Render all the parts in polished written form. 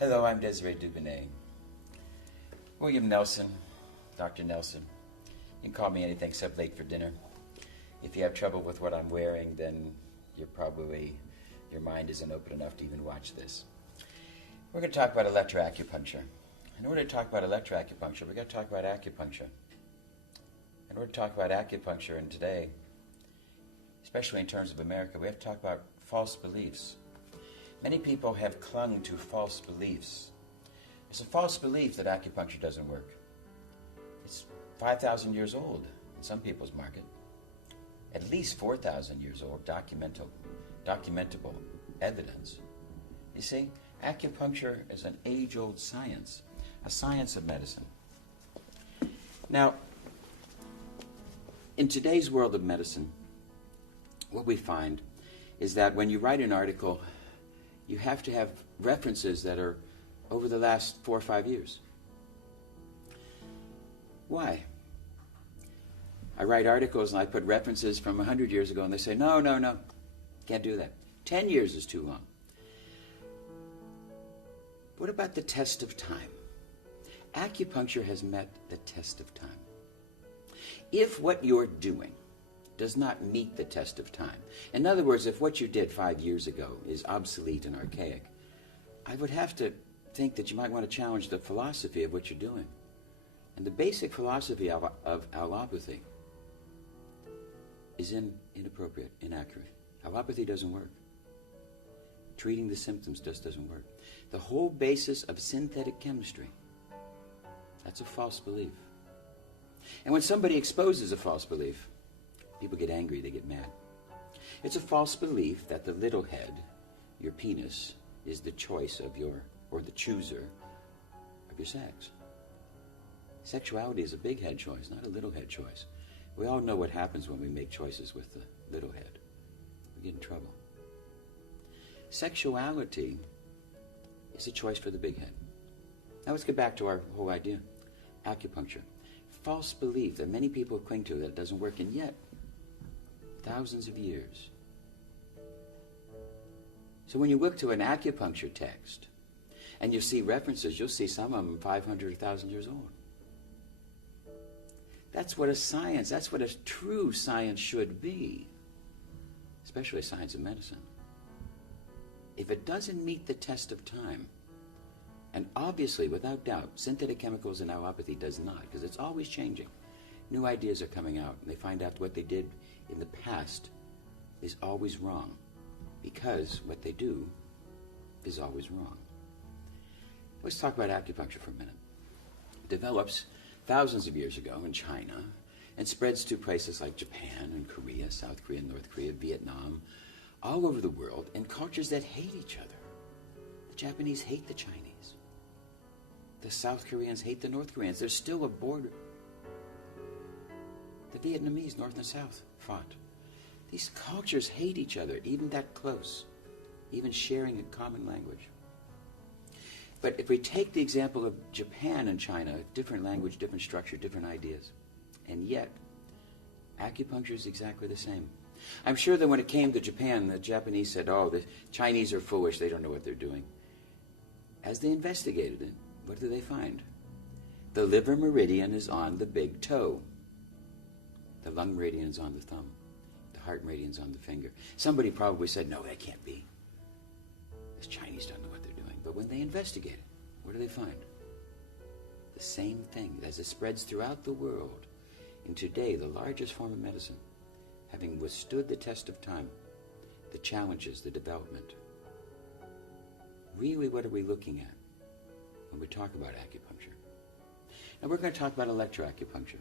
Hello, I'm Desiree Dubonnet. William Nelson, Dr. Nelson. You can call me anything except late for dinner. If you have trouble with what I'm wearing, then your mind isn't open enough to even watch this. We're going to talk about electroacupuncture. In order to talk about electroacupuncture, we've got to talk about acupuncture. In order to talk about acupuncture in today, especially in terms of America, we have to talk about false beliefs. Many people have clung to false beliefs. It's a false belief that acupuncture doesn't work. It's 5,000 years old in some people's market. At least 4,000 years old, documentable evidence. You see, acupuncture is an age-old science, a science of medicine. Now, in today's world of medicine, what we find is that when you write an article, you have to have references that are over the last 4 or 5 years. Why? I write articles and I put references from 100 years ago and they say, no, can't do that. 10 years is too long. What about the test of time? Acupuncture has met the test of time. If what you're doing does not meet the test of time, in other words, if what you did 5 years ago is obsolete and archaic, I would have to think that you might want to challenge the philosophy of what you're doing. And the basic philosophy of allopathy is inappropriate, inaccurate. Allopathy doesn't work. Treating the symptoms just doesn't work. The whole basis of synthetic chemistry, that's a false belief. And when somebody exposes a false belief, people get angry, they get mad. It's a false belief that the little head, your penis, is the choice of or the chooser of your sex. Sexuality is a big head choice, not a little head choice. We all know what happens when we make choices with the little head. We get in trouble. Sexuality is a choice for the big head. Now let's get back to our whole idea. Acupuncture. False belief that many people cling to that it doesn't work, and yet thousands of years. So when you look to an acupuncture text and you see references, you'll see some of them 500 or 1,000 years old. That's what a true science should be, especially a science of medicine. If it doesn't meet the test of time, and obviously, without doubt, synthetic chemicals and allopathy does not, because it's always changing. New ideas are coming out, and they find out what they did in the past is always wrong, because what they do is always wrong. Let's talk about acupuncture for a minute. It develops thousands of years ago in China and spreads to places like Japan and Korea, South Korea, North Korea, Vietnam, all over the world, in cultures that hate each other. The Japanese hate the Chinese. The South Koreans hate the North Koreans. There's still a border. The Vietnamese, North and South, fought. These cultures hate each other, even that close, even sharing a common language. But if we take the example of Japan and China, different language, different structure, different ideas, and yet acupuncture is exactly the same. I'm sure that when it came to Japan, the Japanese said, oh, the Chinese are foolish, they don't know what they're doing. As they investigated it, what do they find? The liver meridian is on the big toe. The lung meridian is on the thumb. The heart meridian is on the finger. Somebody probably said, no, that can't be. The Chinese don't know what they're doing. But when they investigate it, what do they find? The same thing as it spreads throughout the world. And today, the largest form of medicine, having withstood the test of time, the challenges, the development. Really, what are we looking at when we talk about acupuncture? Now, we're going to talk about electroacupuncture.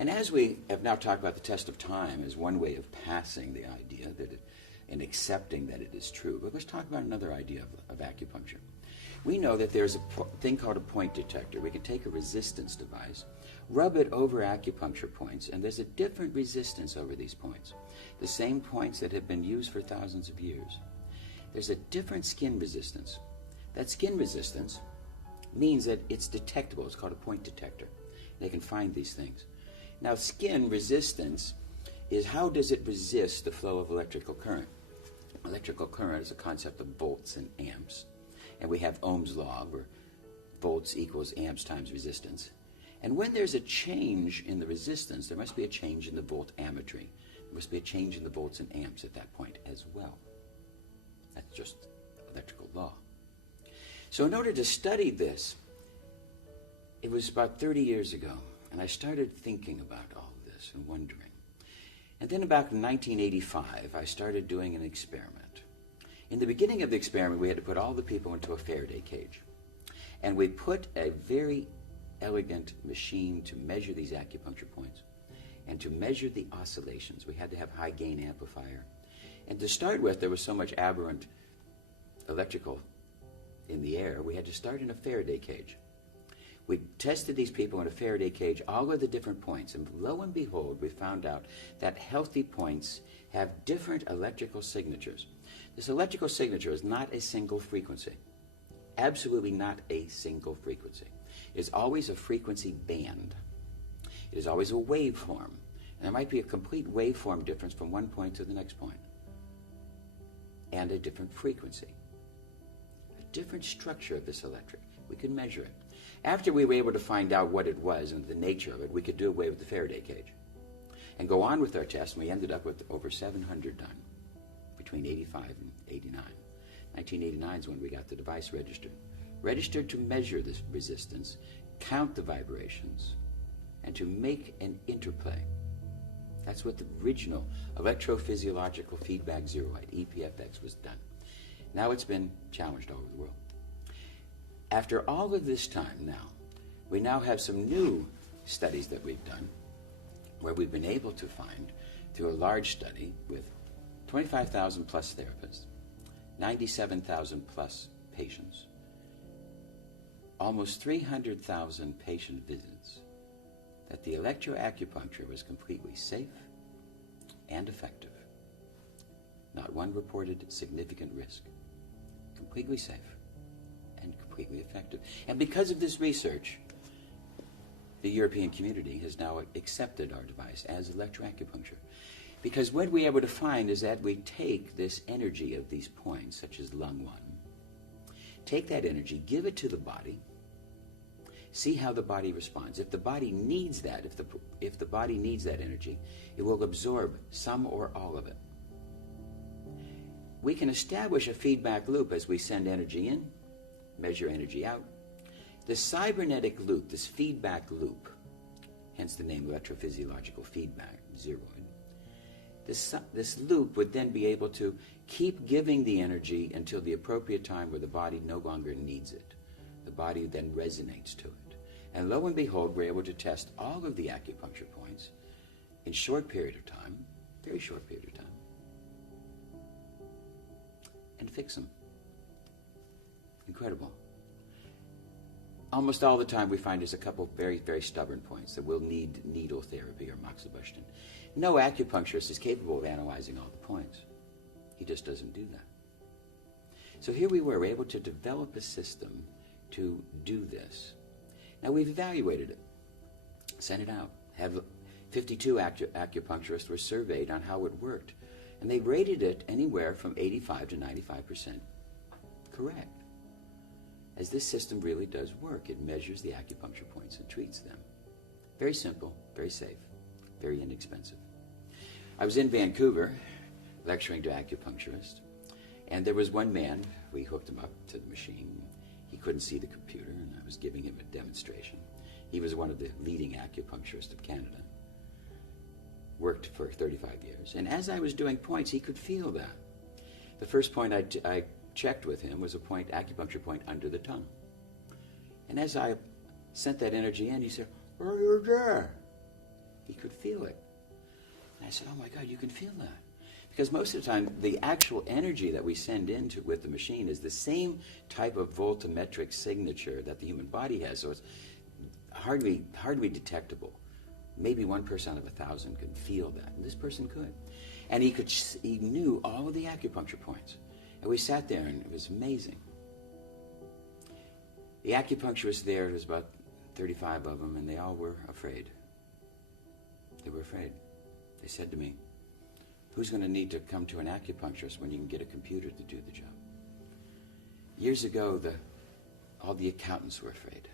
And as we have now talked about the test of time as one way of passing the idea and accepting that it is true, but let's talk about another idea of acupuncture. We know that there's a thing called a point detector. We can take a resistance device, rub it over acupuncture points, and there's a different resistance over these points. The same points that have been used for thousands of years. There's a different skin resistance. That skin resistance means that it's detectable. It's called a point detector. They can find these things. Now, skin resistance is how does it resist the flow of electrical current? Electrical current is a concept of volts and amps. And we have Ohm's law, where volts equals amps times resistance. And when there's a change in the resistance, there must be a change in the voltammetry. There must be a change in the volts and amps at that point as well. That's just electrical law. So in order to study this, it was about 30 years ago, and I started thinking about all of this and wondering. And then about 1985, I started doing an experiment. In the beginning of the experiment, we had to put all the people into a Faraday cage. And we put a very elegant machine to measure these acupuncture points and to measure the oscillations. We had to have high gain amplifier. And to start with, there was so much aberrant electrical in the air, we had to start in a Faraday cage. We tested these people in a Faraday cage, all of the different points, and lo and behold, we found out that healthy points have different electrical signatures. This electrical signature is not a single frequency. Absolutely not a single frequency. It is always a frequency band. It is always a waveform. And there might be a complete waveform difference from one point to the next point. And a different frequency. A different structure of this electric. We can measure it. After we were able to find out what it was and the nature of it, we could do away with the Faraday cage and go on with our test, and we ended up with over 700 done between 85 and 89. 1989 is when we got the device registered. Registered to measure this resistance, count the vibrations, and to make an interplay. That's what the original electrophysiological feedback zeroid, EPFX, was done. Now it's been challenged all over the world. After all of this time now, we now have some new studies that we've done where we've been able to find, through a large study with 25,000 plus therapists, 97,000 plus patients, almost 300,000 patient visits, that the electroacupuncture was completely safe and effective. Not one reported significant risk. Completely safe and completely effective. And because of this research, the European community has now accepted our device as electroacupuncture. Because what we're able to find is that we take this energy of these points, such as lung 1, take that energy, give it to the body, see how the body responds. If the body needs that, if the body needs that energy, it will absorb some or all of it. We can establish a feedback loop as we send energy in, measure energy out. The cybernetic loop, this feedback loop, hence the name electrophysiological feedback zeroid, this loop would then be able to keep giving the energy until the appropriate time where the body no longer needs it. The body then resonates to it. And lo and behold, we're able to test all of the acupuncture points in short period of time, very short period of time, and fix them. Incredible. Almost all the time we find there's a couple very, very stubborn points that will need needle therapy or moxibustion. No acupuncturist is capable of analyzing all the points. He just doesn't do that. So here we were able to develop a system to do this. Now we've evaluated it, sent it out. 52 acupuncturists were surveyed on how it worked. And they rated it anywhere from 85 to 95% correct. As this system really does work. It measures the acupuncture points and treats them. Very simple, very safe, very inexpensive. I was in Vancouver lecturing to acupuncturists, and there was one man, we hooked him up to the machine. He couldn't see the computer, and I was giving him a demonstration. He was one of the leading acupuncturists of Canada. Worked for 35 years. And as I was doing points, he could feel that. The first point I checked with him was a point, acupuncture point under the tongue. And as I sent that energy in, he said, "Are you there?" He could feel it. And I said, "Oh my God, you can feel that." Because most of the time, the actual energy that we send into with the machine is the same type of voltammetric signature that the human body has, so it's hardly detectable. Maybe 1% of 1,000 could feel that, and this person could. And he knew all of the acupuncture points. And we sat there, and it was amazing. The acupuncturists there, there was about 35 of them, and they all were afraid. They were afraid. They said to me, "Who's going to need to come to an acupuncturist when you can get a computer to do the job?" Years ago, all the accountants were afraid.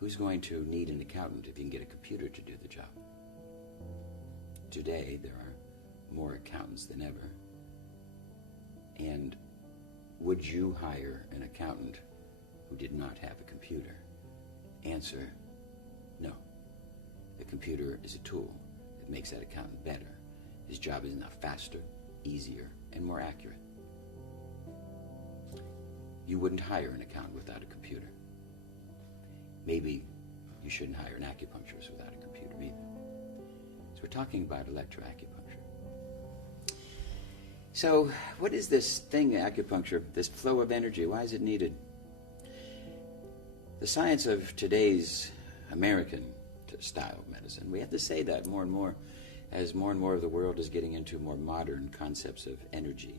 Who's going to need an accountant if you can get a computer to do the job? Today, there are more accountants than ever. And would you hire an accountant who did not have a computer? Answer, no. The computer is a tool that makes that accountant better. His job is now faster, easier, and more accurate. You wouldn't hire an accountant without a computer. Maybe you shouldn't hire an acupuncturist without a computer either. So we're talking about electroacupuncture. So what is this thing, acupuncture, this flow of energy? Why is it needed? The science of today's American style of medicine, we have to say that more and more as more and more of the world is getting into more modern concepts of energy.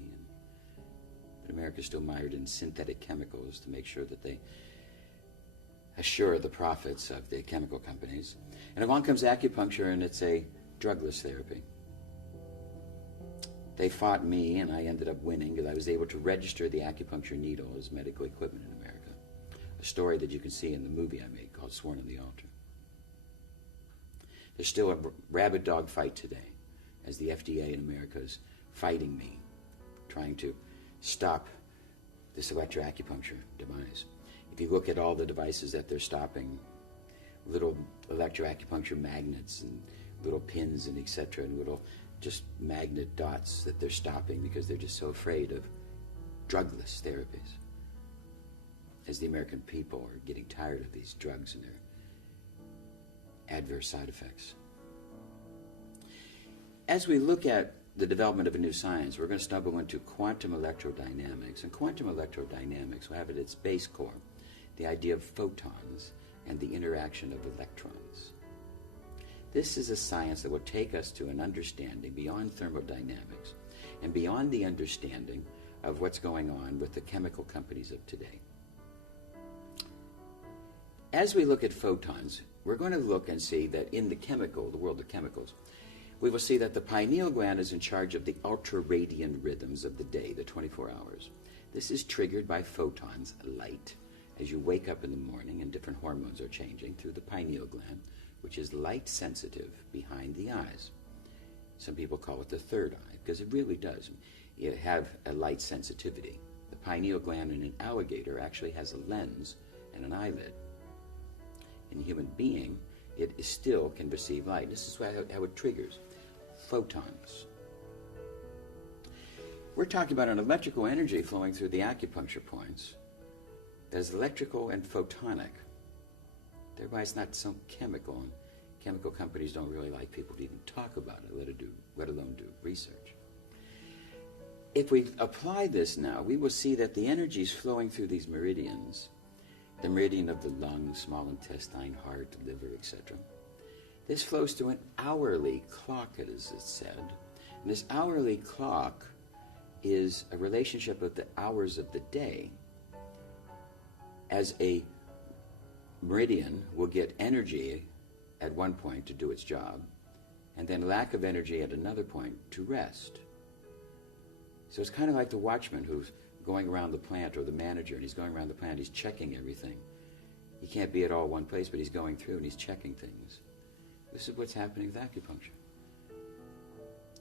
But America is still mired in synthetic chemicals to make sure that they assure the profits of the chemical companies. And along comes acupuncture, and it's a drugless therapy. They fought me, and I ended up winning because I was able to register the acupuncture needle as medical equipment in America. A story that you can see in the movie I made called Sworn on the Altar. There's still a rabid dog fight today as the FDA in America is fighting me, trying to stop this electroacupuncture demise. If you look at all the devices that they're stopping, little electroacupuncture magnets and little pins and etc., and little just magnet dots that they're stopping because they're just so afraid of drugless therapies. As the American people are getting tired of these drugs and their adverse side effects. As we look at the development of a new science, we're going to stumble into quantum electrodynamics. And quantum electrodynamics will have at its base core the idea of photons and the interaction of electrons. This is a science that will take us to an understanding beyond thermodynamics and beyond the understanding of what's going on with the chemical companies of today. As we look at photons, we're going to look and see that in the world of chemicals, we will see that the pineal gland is in charge of the ultraradian rhythms of the day, the 24 hours. This is triggered by photons, light, as you wake up in the morning and different hormones are changing through the pineal gland, which is light sensitive behind the eyes. Some people call it the third eye because it really does. It have a light sensitivity. The pineal gland in an alligator actually has a lens and an eyelid. In a human being, it still can receive light. This is how it triggers photons. We're talking about an electrical energy flowing through the acupuncture points that is electrical and photonic. Thereby it's not so chemical, and chemical companies don't really like people to even talk about it, let alone do research. If we apply this now, we will see that the energy is flowing through these meridians, the meridian of the lungs, small intestine, heart, liver, etc. This flows through an hourly clock, as it's said. And this hourly clock is a relationship of the hours of the day. As a meridian will get energy at one point to do its job, and then lack of energy at another point to rest. So it's kind of like the watchman who's going around the plant, or the manager, and he's going around the plant, he's checking everything. He can't be at all one place, but he's going through and he's checking things. This is what's happening with acupuncture.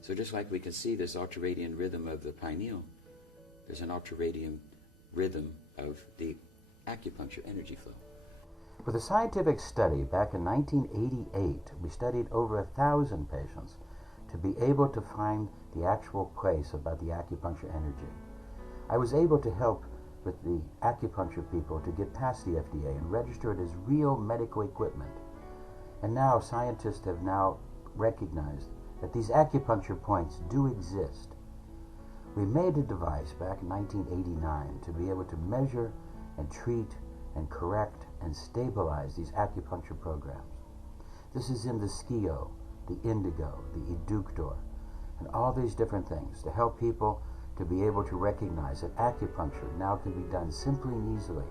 So just like we can see this ultraradian rhythm of the pineal, there's an ultraradian rhythm of the acupuncture energy flow. With a scientific study back in 1988, we studied over 1,000 patients to be able to find the actual place about the acupuncture energy. I was able to help with the acupuncture people to get past the FDA and register it as real medical equipment. And now scientists have now recognized that these acupuncture points do exist. We made a device back in 1989 to be able to measure and treat and correct and stabilize these acupuncture programs. This is in the Skio, the Indigo, the Eductor, and all these different things to help people to be able to recognize that acupuncture now can be done simply and easily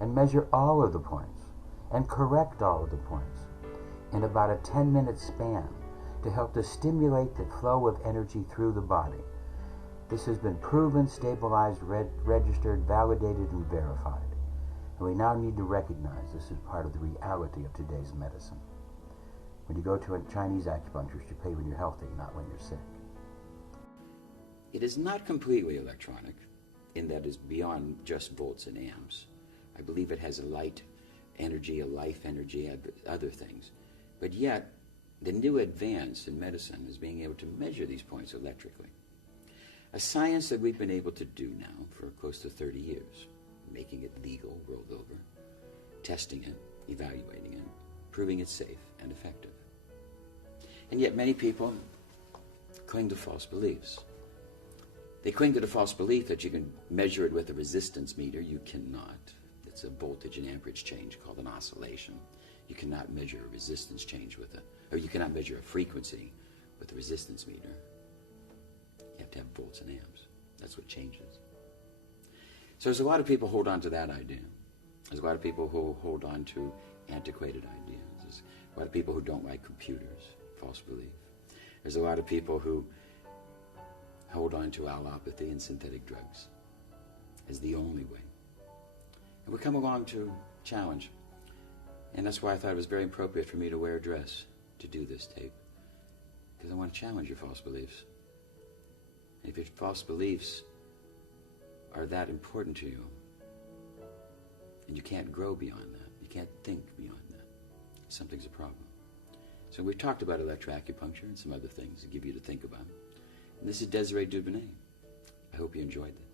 and measure all of the points and correct all of the points in about a 10-minute span to help to stimulate the flow of energy through the body. This has been proven, stabilized, registered, validated, and verified. And we now need to recognize this is part of the reality of today's medicine. When you go to a Chinese acupuncturist, you pay when you're healthy, not when you're sick. It is not completely electronic, in that it's beyond just volts and amps. I believe it has a light energy, a life energy, other things. But yet, the new advance in medicine is being able to measure these points electrically. A science that we've been able to do now for close to 30 years, making it legal, rolled over, testing it, evaluating it, proving it safe and effective. And yet many people cling to false beliefs. They cling to the false belief that you can measure it with a resistance meter. You cannot. It's a voltage and amperage change called an oscillation. You cannot measure a resistance change with or you cannot measure a frequency with a resistance meter. You have to have volts and amps. That's what changes. So there's a lot of people who hold on to that idea. There's a lot of people who hold on to antiquated ideas. There's a lot of people who don't like computers, false belief. There's a lot of people who hold on to allopathy and synthetic drugs as the only way. And we come along to challenge. And that's why I thought it was very appropriate for me to wear a dress to do this tape. Because I want to challenge your false beliefs. And if your false beliefs are that important to you, and you can't grow beyond that, you can't think beyond that, something's a problem. So we've talked about electroacupuncture and some other things to give you to think about. And this is Desiree Dubonnet. I hope you enjoyed this.